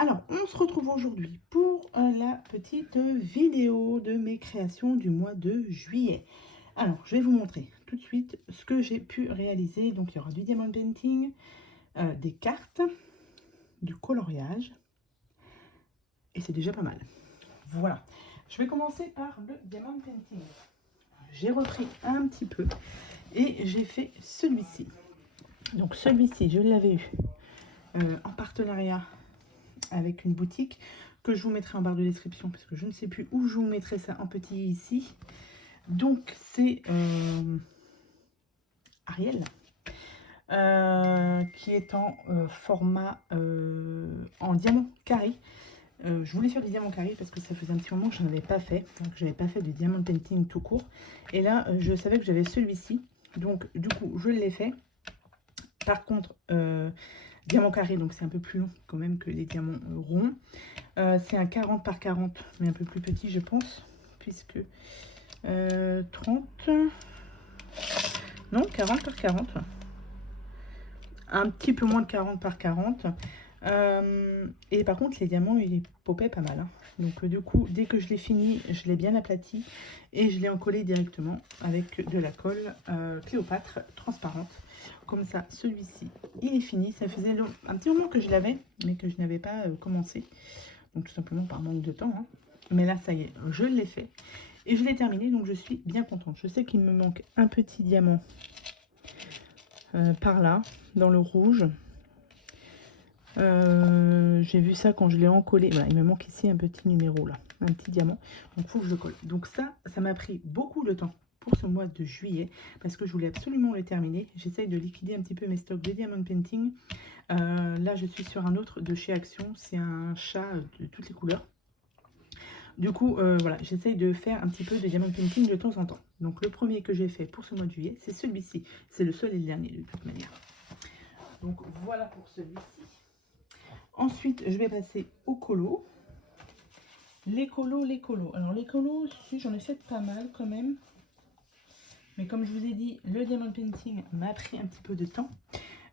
Alors, on se retrouve aujourd'hui pour la petite vidéo de mes créations du mois de juillet. Alors, je vais vous montrer tout de suite ce que j'ai pu réaliser. Donc, il y aura du diamond painting, des cartes, du coloriage, et c'est déjà pas mal. Voilà. Je vais commencer par le diamond painting. J'ai repris un petit peu et j'ai fait celui-ci. Donc, celui-ci, je l'avais eu en partenariat avec une boutique que je vous mettrai en barre de description parce que je ne sais plus où je vous mettrai ça en petit ici. Donc c'est Ariel qui est en format en diamant carré. Je voulais faire du diamant carré parce que ça faisait un petit moment que je n'en avais pas fait, donc je n'avais pas fait de diamond painting tout court, et là je savais que j'avais celui-ci, donc du coup je l'ai fait. Par contre diamant carré, donc c'est un peu plus long quand même que les diamants ronds. C'est un 40 par 40, mais un peu plus petit, je pense, puisque 30, non, 40 par 40, un petit peu moins de 40 par 40. Et par contre, les diamants, ils popaient pas mal, hein. Donc, du coup, dès que je l'ai fini, je l'ai bien aplati et je l'ai encollé directement avec de la colle Cléopâtre transparente. Comme ça, celui-ci, il est fini. Ça faisait un petit moment que je l'avais, mais que je n'avais pas commencé. Donc tout simplement par manque de temps, hein. Mais là ça y est, je l'ai fait et je l'ai terminé, donc je suis bien contente. Je sais qu'il me manque un petit diamant par là dans le rouge. J'ai vu ça quand je l'ai encollé. Voilà, il me manque ici un petit numéro là, un petit diamant, donc il faut que je le colle. Donc ça m'a pris beaucoup de temps pour ce mois de juillet parce que je voulais absolument le terminer. J'essaye de liquider un petit peu mes stocks de diamond painting. Là je suis sur un autre de chez Action, c'est un chat de toutes les couleurs. Du coup, voilà, j'essaye de faire un petit peu de diamond painting de temps en temps. Donc le premier que j'ai fait pour ce mois de juillet, c'est celui-ci. C'est le seul et le dernier de toute manière. Donc voilà pour celui-ci. Ensuite, je vais passer au colo. Les colos. Alors les colos, si j'en ai fait pas mal quand même. Mais comme je vous ai dit, le diamond painting m'a pris un petit peu de temps.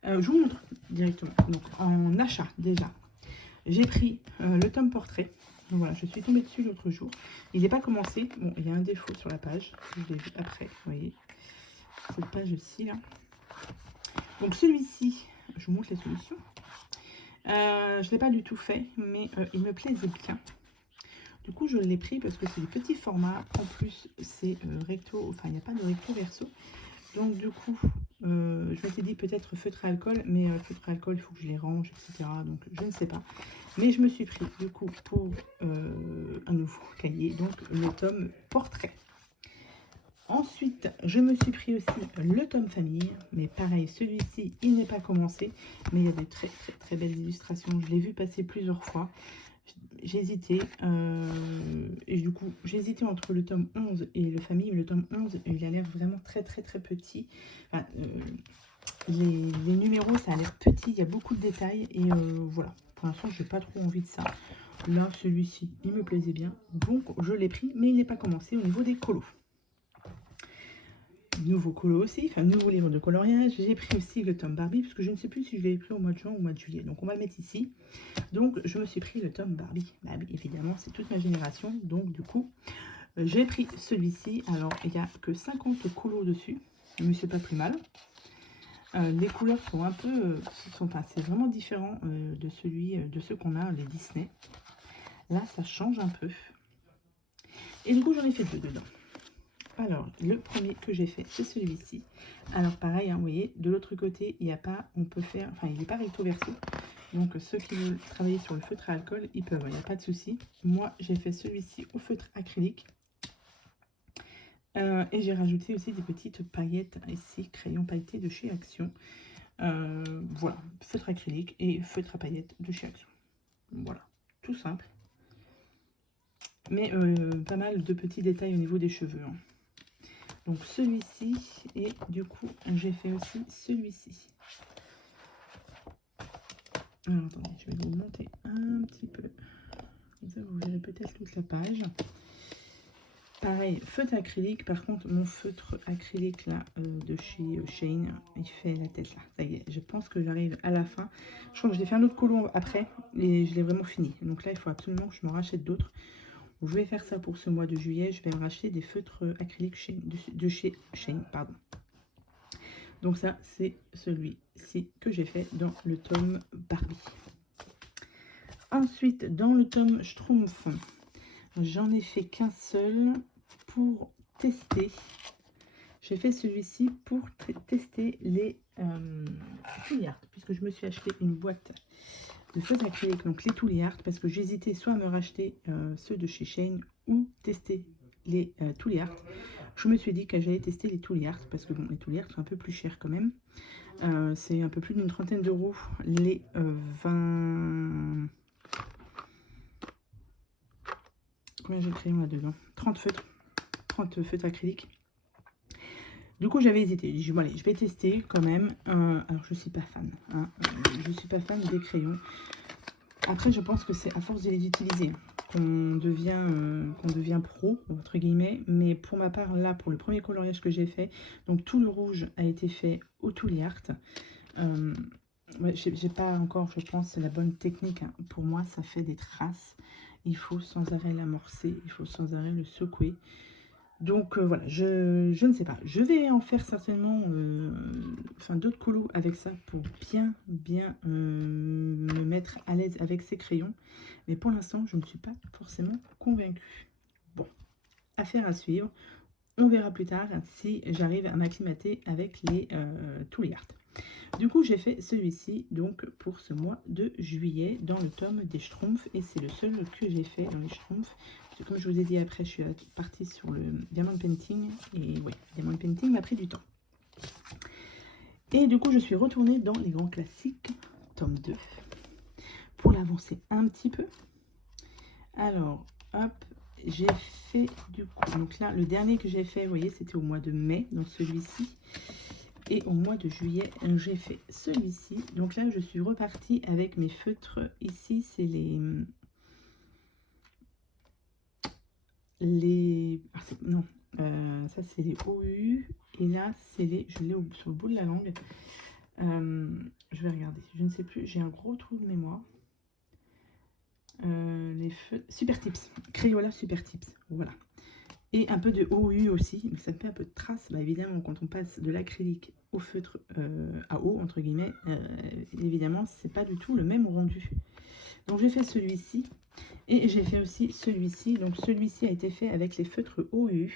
Je vous montre directement. Donc en achat déjà, j'ai pris le tome portrait. Donc voilà, je suis tombée dessus l'autre jour. Il n'est pas commencé. Bon, il y a un défaut sur la page. Je l'ai vu après, vous voyez. Cette page-ci, là. Donc celui-ci, je vous montre les solutions. Je ne l'ai pas du tout fait, mais il me plaisait bien. Du coup, je l'ai pris parce que c'est du petit format. En plus, c'est recto. Enfin, il n'y a pas de recto verso. Donc du coup, je m'étais dit peut-être feutre à alcool, mais feutre à alcool, il faut que je les range, etc. Donc je ne sais pas. Mais je me suis pris du coup pour un nouveau cahier, donc le tome portrait. Ensuite, je me suis pris aussi le tome famille, mais pareil, celui-ci, il n'est pas commencé, mais il y a des très belles illustrations. Je l'ai vu passer plusieurs fois. J'ai hésité, et du coup, j'ai hésité entre le tome 11 et le famille. Le tome 11, il a l'air vraiment très petit. Enfin, les numéros, ça a l'air petit, il y a beaucoup de détails, et voilà. Pour l'instant, je n'ai pas trop envie de ça. Là, celui-ci, il me plaisait bien, donc je l'ai pris, mais il n'est pas commencé au niveau des colos. Nouveau colo aussi, enfin nouveau livre de coloriage. J'ai pris aussi le tome Barbie, parce que je ne sais plus si je l'ai pris au mois de juin ou au mois de juillet. Donc on va le mettre ici. Donc je me suis pris le tome Barbie. Bah, évidemment, c'est toute ma génération. Donc du coup, j'ai pris celui-ci. Alors il n'y a que 50 colos dessus, mais c'est pas plus mal. Les couleurs sont un peu... enfin, c'est vraiment différent de ceux qu'on a, les Disney. Là, ça change un peu. Et du coup, j'en ai fait deux dedans. Alors, le premier que j'ai fait, c'est celui-ci. Alors, pareil, hein, vous voyez, de l'autre côté, il n'y a pas, on peut faire, enfin, il n'est pas recto verso. Donc, ceux qui veulent travailler sur le feutre à alcool, ils peuvent, il n'y a pas de souci. Moi, j'ai fait celui-ci au feutre acrylique. Et j'ai rajouté aussi des petites paillettes ici, crayon pailleté de chez Action. Voilà, feutre acrylique et feutre à paillettes de chez Action. Voilà, tout simple. Mais pas mal de petits détails au niveau des cheveux, hein. Donc celui-ci, et du coup j'ai fait aussi celui-ci. Alors attendez, je vais vous monter un petit peu. Comme ça vous verrez peut-être toute la page. Pareil, feutre acrylique. Par contre, mon feutre acrylique là de chez Shane, il fait la tête là. Ça y est, je pense que j'arrive à la fin. Je crois que je vais faire un autre colo après et je l'ai vraiment fini. Donc là, il faut absolument que je me rachète d'autres. Je vais faire ça pour ce mois de juillet. Je vais me racheter des feutres acryliques Shane, de chez Shane, pardon. Donc ça, c'est celui-ci que j'ai fait dans le tome Barbie. Ensuite, dans le tome Schtroumpf, j'en ai fait qu'un seul pour tester. J'ai fait celui-ci pour tester les Tool Art, puisque je me suis acheté une boîte de feutres acryliques, donc les Tool Art, parce que j'hésitais soit à me racheter ceux de chez Shane ou tester les Tool Art. Je me suis dit que j'allais tester les Tool Art, parce que bon, les Tool Art sont un peu plus chers quand même. C'est un peu plus d'une trentaine d'euros les 20... Combien j'ai de crayons là-dedans? 30 feutres acryliques. Du coup, j'avais hésité. J'ai dit, bon, allez, je vais tester quand même. Alors, je ne suis pas fan. Hein. Je ne suis pas fan des crayons. Après, je pense que c'est à force de les utiliser qu'on devient pro, entre guillemets. Mais pour ma part, là, pour le premier coloriage que j'ai fait, donc tout le rouge a été fait au Tool Art. Ouais, j'ai pas encore, je pense, la bonne technique. Hein. Pour moi, ça fait des traces. Il faut sans arrêt l'amorcer, il faut sans arrêt le secouer. Donc voilà, je ne sais pas. Je vais en faire certainement d'autres colos avec ça pour bien me mettre à l'aise avec ces crayons. Mais pour l'instant, je ne suis pas forcément convaincue. Bon, affaire à suivre. On verra plus tard si j'arrive à m'acclimater avec les Tool Art. Du coup, j'ai fait celui-ci donc pour ce mois de juillet dans le tome des Schtroumpfs et c'est le seul que j'ai fait dans les Schtroumpfs. Parce que comme je vous ai dit après, je suis partie sur le Diamond Painting et oui, Diamond Painting m'a pris du temps. Et du coup, je suis retournée dans les grands classiques, tome 2, pour l'avancer un petit peu. Alors, hop, j'ai fait du coup, donc là, le dernier que j'ai fait, vous voyez, c'était au mois de mai, dans celui-ci. Et au mois de juillet, j'ai fait celui-ci. Donc là, je suis repartie avec mes feutres. Ici, c'est non, ça c'est les OU. Et là, c'est les... Je l'ai sur le bout de la langue. Je vais regarder. Je ne sais plus. J'ai un gros trou de mémoire. Les feutres... Super Tips. Crayola Super Tips. Voilà. Et un peu de OU aussi, mais ça fait un peu de traces. Bah, évidemment, quand on passe de l'acrylique au feutre à eau, entre guillemets, évidemment, c'est pas du tout le même rendu. Donc, j'ai fait celui-ci et j'ai fait aussi celui-ci. Donc, celui-ci a été fait avec les feutres OU.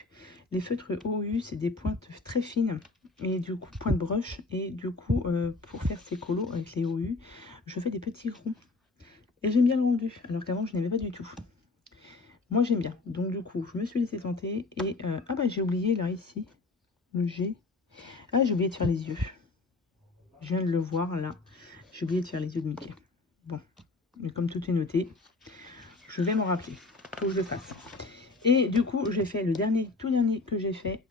Les feutres OU, c'est des pointes très fines et du coup, pointe broche. Et du coup, pour faire ces colos avec les OU, je fais des petits ronds. Et j'aime bien le rendu, alors qu'avant, je n'aimais pas du tout. Moi, j'aime bien. Donc, du coup, je me suis laissée tenter. Et, ah bah, j'ai oublié, là, ici, le G. Ah, j'ai oublié de faire les yeux. Je viens de le voir, là. J'ai oublié de faire les yeux de Mickey. Bon, mais comme tout est noté, je vais m'en rappeler. Faut que je le fasse. Et du coup, j'ai fait le tout dernier que j'ai fait,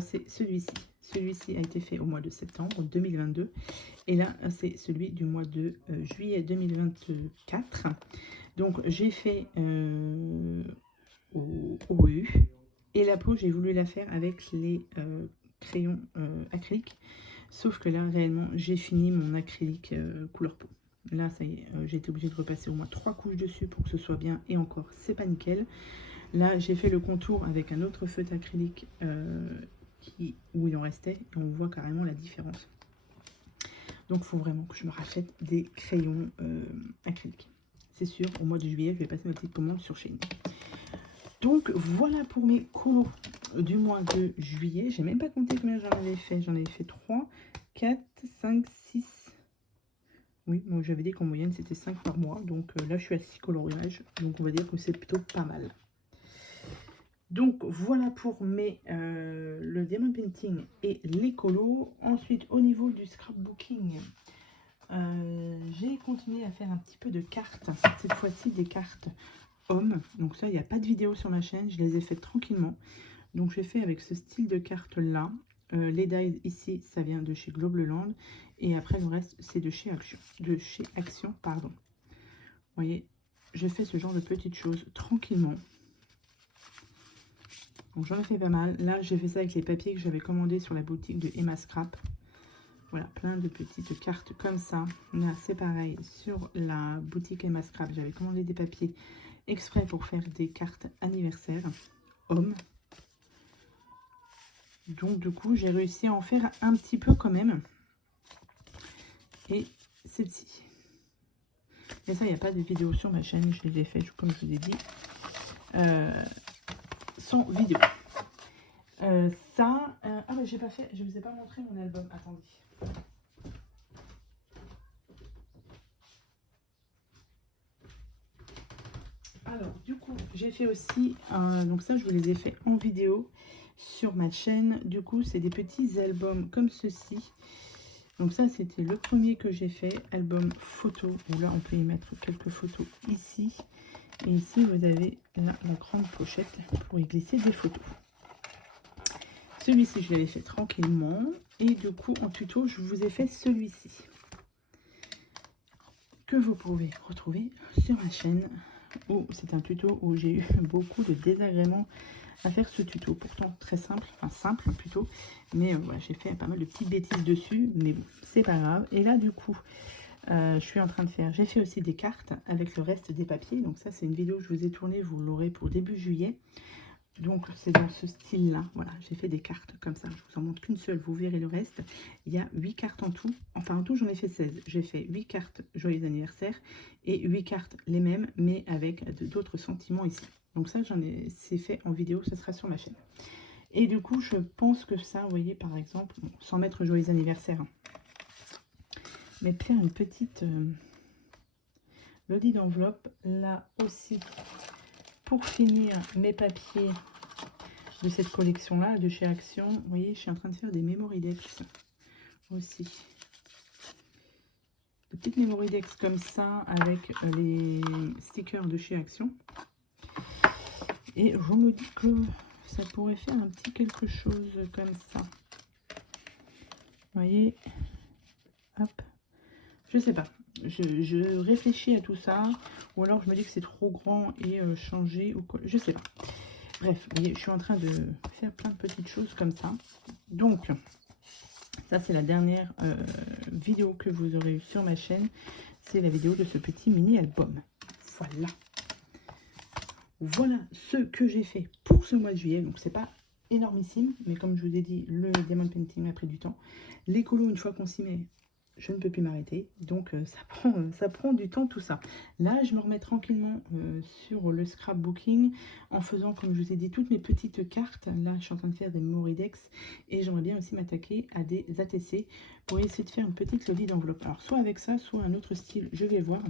c'est celui-ci. Celui-ci a été fait au mois de septembre 2022. Et là, c'est celui du mois de juillet 2024. Donc, j'ai fait au OU. Et la peau, j'ai voulu la faire avec les crayons acryliques. Sauf que là, réellement, j'ai fini mon acrylique couleur peau. Là, ça y est, j'ai été obligée de repasser au moins 3 couches dessus pour que ce soit bien. Et encore, c'est pas nickel. Là, j'ai fait le contour avec un autre feutre acrylique où il en restait. Et on voit carrément la différence. Donc, il faut vraiment que je me rachète des crayons acryliques. C'est sûr, au mois de juillet, je vais passer ma petite commande sur Shein. Donc, voilà pour mes colos du mois de juillet. J'ai même pas compté combien j'en avais fait. J'en avais fait 3, 4, 5, 6. Oui, moi j'avais dit qu'en moyenne c'était 5 par mois. Donc là, je suis à 6 coloriages. Donc, on va dire que c'est plutôt pas mal. Donc, voilà pour le Diamond Painting et les colos. Ensuite, au niveau du scrapbooking, j'ai continué à faire un petit peu de cartes. Cette fois-ci, des cartes hommes. Donc ça, il n'y a pas de vidéo sur ma chaîne. Je les ai faites tranquillement. Donc, j'ai fait avec ce style de carte-là. Les dies ici, ça vient de chez Globleland. Et après, le reste, c'est de chez Action. Pardon. Vous voyez, je fais ce genre de petites choses tranquillement. Donc j'en ai fait pas mal. Là, j'ai fait ça avec les papiers que j'avais commandés sur la boutique de Emma Scrap. Voilà, plein de petites cartes comme ça. Là, c'est pareil. Sur la boutique Emma Scrap, j'avais commandé des papiers exprès pour faire des cartes anniversaire hommes. Donc, du coup, j'ai réussi à en faire un petit peu quand même. Et celle-ci. Et ça, il n'y a pas de vidéo sur ma chaîne. Je les ai fait, comme je vous ai dit, sans vidéo. Ah, mais j'ai pas fait, je vous ai pas montré mon album. Attendez. Alors, du coup, j'ai fait aussi, donc ça, je vous les ai fait en vidéo sur ma chaîne. Du coup, c'est des petits albums comme ceci. Donc ça, c'était le premier que j'ai fait, album photo. Où là, on peut y mettre quelques photos ici. Et ici, vous avez là, la grande pochette pour y glisser des photos. Celui-ci, je l'avais fait tranquillement. Et du coup, en tuto, je vous ai fait celui-ci. Que vous pouvez retrouver sur ma chaîne. C'est un tuto où j'ai eu beaucoup de désagréments à faire ce tuto. Pourtant, très simple. Enfin, simple plutôt. Mais voilà, j'ai fait pas mal de petites bêtises dessus. Mais bon, c'est pas grave. Et là, du coup, je suis en train de faire... J'ai fait aussi des cartes avec le reste des papiers. Donc ça, c'est une vidéo que je vous ai tournée. Vous l'aurez pour début juillet. Donc c'est dans ce style là, voilà, j'ai fait des cartes comme ça, je vous en montre qu'une seule, vous verrez le reste. Il y a 8 cartes en tout, enfin en tout j'en ai fait 16, j'ai fait 8 cartes joyeux anniversaire et 8 cartes les mêmes mais avec d'autres sentiments ici. Donc ça c'est fait en vidéo, ça sera sur ma chaîne. Et du coup je pense que ça, vous voyez par exemple, bon, sans mettre joyeux anniversaire, hein, mais faire une petite lodi d'enveloppe là aussi. Pour finir mes papiers de cette collection là de chez Action, vous voyez, je suis en train de faire des Mémoridex aussi, de petites Mémoridex comme ça avec les stickers de chez Action. Et je me dis que ça pourrait faire un petit quelque chose comme ça, vous voyez, hop, je sais pas, je réfléchis à tout ça, ou alors je me dis que c'est trop grand et changer ou quoi, je sais pas. Bref, vous voyez, je suis en train de faire plein de petites choses comme ça. Donc, ça, c'est la dernière vidéo que vous aurez eue sur ma chaîne. C'est la vidéo de ce petit mini-album. Voilà. Voilà ce que j'ai fait pour ce mois de juillet. Donc, c'est pas énormissime, mais comme je vous ai dit, le diamond painting a pris du temps. Les colos, une fois qu'on s'y met, je ne peux plus m'arrêter. Donc, ça prend du temps tout ça. Là, je me remets tranquillement sur le scrapbooking en faisant, comme je vous ai dit, toutes mes petites cartes. Là, je suis en train de faire des Mémoridex et j'aimerais bien aussi m'attaquer à des ATC pour essayer de faire une petite lodi d'enveloppe. Alors, soit avec ça, soit un autre style, je vais voir.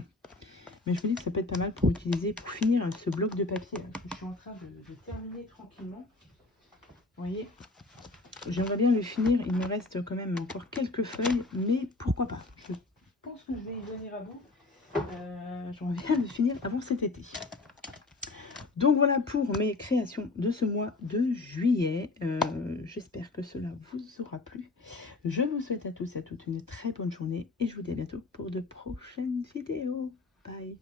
Mais je me dis que ça peut être pas mal pour utiliser, pour finir ce bloc de papier là, que je suis en train de terminer tranquillement. Vous voyez, j'aimerais bien le finir, il me reste quand même encore quelques feuilles, mais pourquoi pas. Je pense que je vais y venir à bout. J'aimerais bien le finir avant cet été. Donc voilà pour mes créations de ce mois de juillet. J'espère que cela vous aura plu. Je vous souhaite à tous et à toutes une très bonne journée et je vous dis à bientôt pour de prochaines vidéos. Bye!